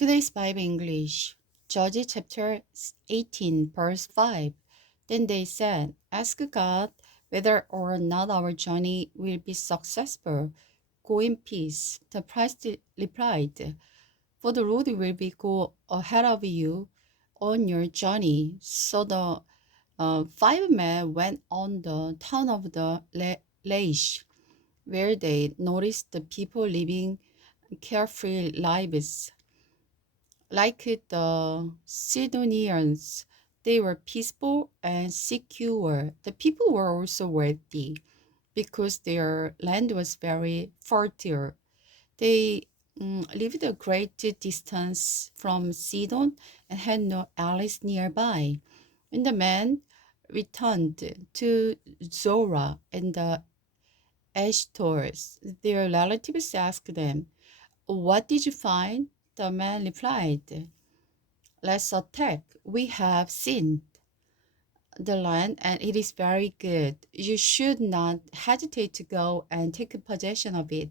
Today's Bible English, Judges chapter 18, verse 5. Then they said, Ask God whether or not our journey will be successful. Go in peace. The priest replied, For the Lord will be go ahead of you on your journey. So the five men went on the town of the Laish, where they noticed the people living carefree lives. Like the Sidonians, they were peaceful and secure. The people were also wealthy because their land was very fertile. They lived a great distance from Sidon and had no allies nearby. When the men returned to Zorah and the Eshtors, their relatives asked them, What did you find? The man replied, Let's attack. We have seen the land and it is very good. You should not hesitate to go and take possession of it.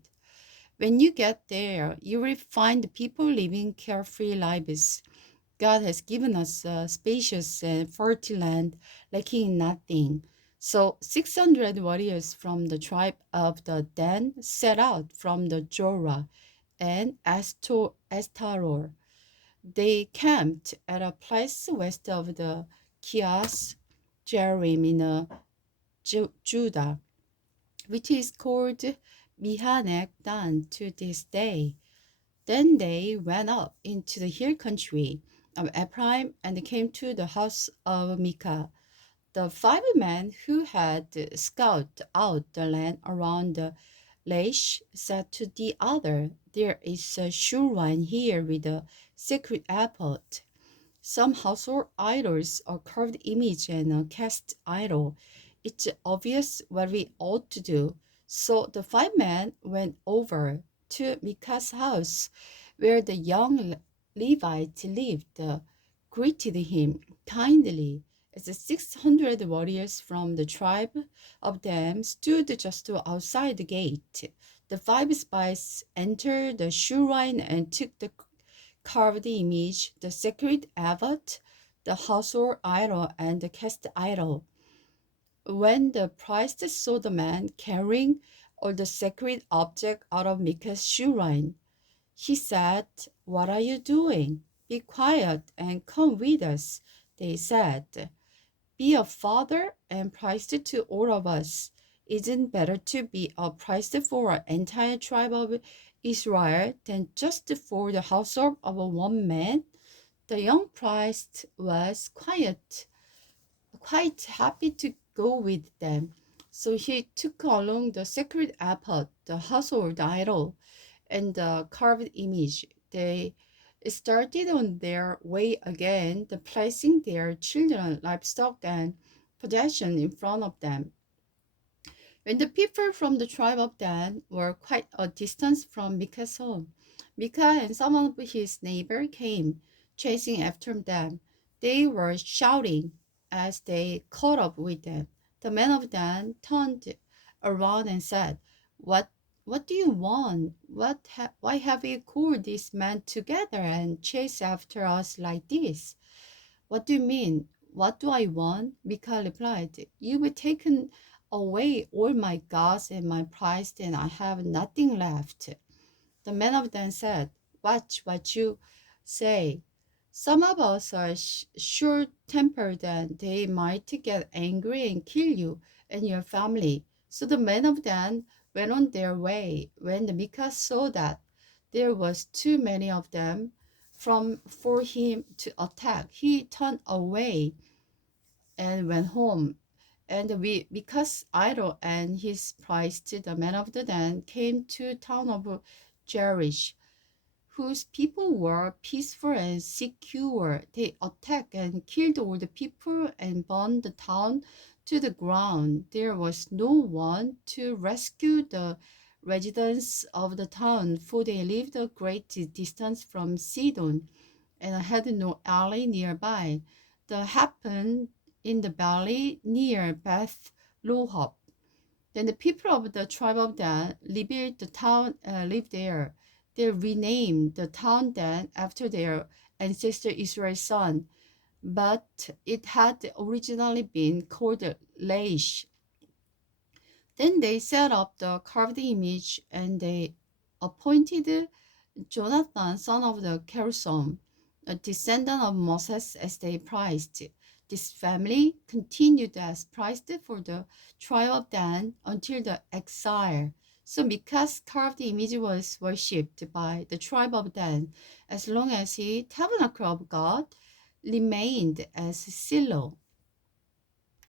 When you get there, you will find people living carefree lives. God has given us a spacious and fertile land, lacking in nothing. So 600 warriors from the tribe of the Dan set out from the Jorah and Astarol. They camped at a place west of the Kias Jerim in Judah, which is called Mihanek Dan to this day. Then they went up into the hill country of Ephraim and came to the house of Micah. The five men who had scouted out the land around the Laish said to the other, There is a shrine here with a sacred apple. Some household idols, a carved image, and a cast idol. It's obvious what we ought to do. So the five men went over to Micah's house, where the young Levite lived, greeted him kindly. As the 600 warriors from the tribe of them stood just outside the gate, the five spies entered the shrine and took the carved image, the sacred abbot, the household idol, and the cast idol. When the priest saw the man carrying all the sacred objects out of Micah's shrine, he said, What are you doing? Be quiet and come with us, they said. Be a father and priest to all of us. Isn't better to be a priest for an entire tribe of Israel than just for the household of one man? The young priest was quite happy to go with them. So he took along the sacred apple, the household idol, and the carved image. They started on their way again, placing their children, livestock, and possession in front of them. When the people from the tribe of Dan were quite a distance from Micah's home, Micah and some of his neighbors came, chasing after them. They were shouting as they caught up with them. The men of Dan turned around and said, What do you want? Why have you called these men together and chased after us like this? What do you mean? What do I want? Micah replied, You've taken away all my gods and my prize, and I have nothing left. The men of Dan said, Watch what you say. Some of us are short-tempered and they might get angry and kill you and your family. So the men of Dan went on their way. When the Micah saw that there was too many of them for him to attack, he turned away and went home. And because Idol and his priest, the men of the Dan, came to town of Jerish, whose people were peaceful and secure. They attacked and killed all the people and burned the town to the ground. There was no one to rescue the residents of the town, for they lived a great distance from Sidon and had no alley nearby. That happened in the valley near Beth Lohab. Then the people of the tribe of Dan rebuilt the town and lived there. they renamed the town Dan after their ancestor Israel's son, but it had originally been called Laish. Then they set up the carved image and they appointed Jonathan, son of the Gershom, a descendant of Moses, as their priest. This family continued as priest for the tribe of Dan until the exile. So Micah's carved image was worshipped by the tribe of Dan as long as the tabernacle of God remained as Shiloh.